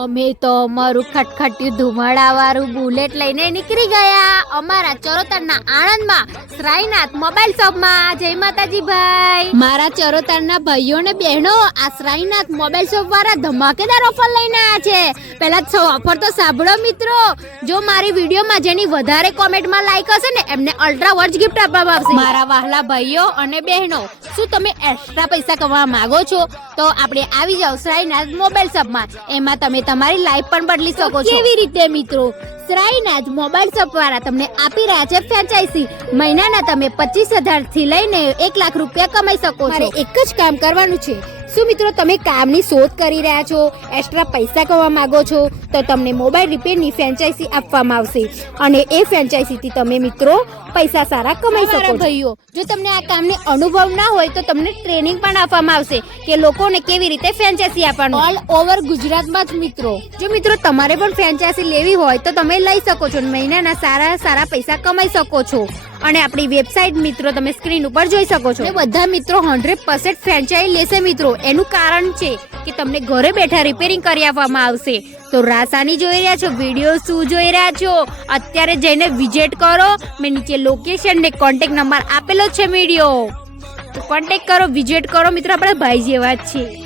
અમે તો અમારું ખટખટ્યું ધુમાડાવાળું બુલેટ લઈને નીકળી ગયા અમારા ચરોતરના આણંદમાં શ્રાઈનાથ મોબાઈલ શોપમાં. જય માતાજી ભાઈ. મારા ચરોતરના ભાઈઓ ને બહેનો, આ શ્રાઈનાથ મોબાઈલ શોપ વાળા ધમાકેદાર ઓફર લઈને આવ્યા છે. પહેલા તો ઓફર તો સાંભળો મિત્રો. જો મારી વિડીયોમાં જેની વધારે કોમેન્ટમાં લાઈક હશે ને એમને અલ્ટ્રા વોચ ગિફ્ટ આપવામાં આવશે. મારા વહાલા ભાઈઓ અને બહેનો, શું તમે એક્સ્ટ્રા પૈસા કમાવા માંગો છો તો આપણે આવી જાવ શ્રાઈનાથ મોબાઈલ શોપમાં. એમાં તમે તમારી લાઈફ પણ બદલી શકો છો. કેવી રીતે મિત્રો? શ્રાઈનાથ મોબાઈલ શોપ વાળા તમને આપી રહ્યા છે ફ્રેન્ચાઇઝી. મહિનાના તમે 25,000 થી લઈને 1 લાખ રૂપિયા કમાઈ શકો છો. એક જ કામ કરવાનું છે. શું મિત્રો તમે કામની શોધ કરી રહ્યા છો, એક્સ્ટ્રા પૈસા કમાવા માંગો છો તો તમને મોબાઈલ રિપેરની ફ્રેન્ચાઇઝી આપવામાં આવશે અને એ ફ્રેન્ચાઇઝીથી તમે મિત્રો પૈસા સારા કમાઈ શકો ભાઈઓ. જો તમને આ કામની અનુભવ ના હોય તો તમને ટ્રેનિંગ પણ આપવામાં આવશે કે લોકોને કેવી રીતે ફ્રેન્ચાઇઝી આપવાનું ઓલ ઓવર ગુજરાતમાં જ મિત્રો. જો મિત્રો તમારે પણ ફ્રેન્ચાઇઝી લેવી હોય તો તમે લઈ શકો છો. મહિનાના સારા પૈસા કમાઈ શકો છો. અને આપણી વેબસાઇટ મિત્રો તમે સ્ક્રીન ઉપર જોઈ શકો છો. બધા મિત્રો 100% ફ્રેન્ચાઇઝી લેશે મિત્રો. એનું કારણ છે કે તમને ઘરે બેઠા રિપેરિંગ કરી આપવામાં આવશે. તો રાસાની જોઈ રહ્યા છો, વિડીયો શું જોઈ રહ્યા છો, અત્યારે જઈને વિઝિટ કરો. મેં નીચે લોકેશન ને કોન્ટેક્ટ નંબર આપેલો છે વિડીયો, તો કોન્ટેક્ટ કરો, વિઝિટ કરો મિત્રો. આપણે ભાઈ જેવા જ છે.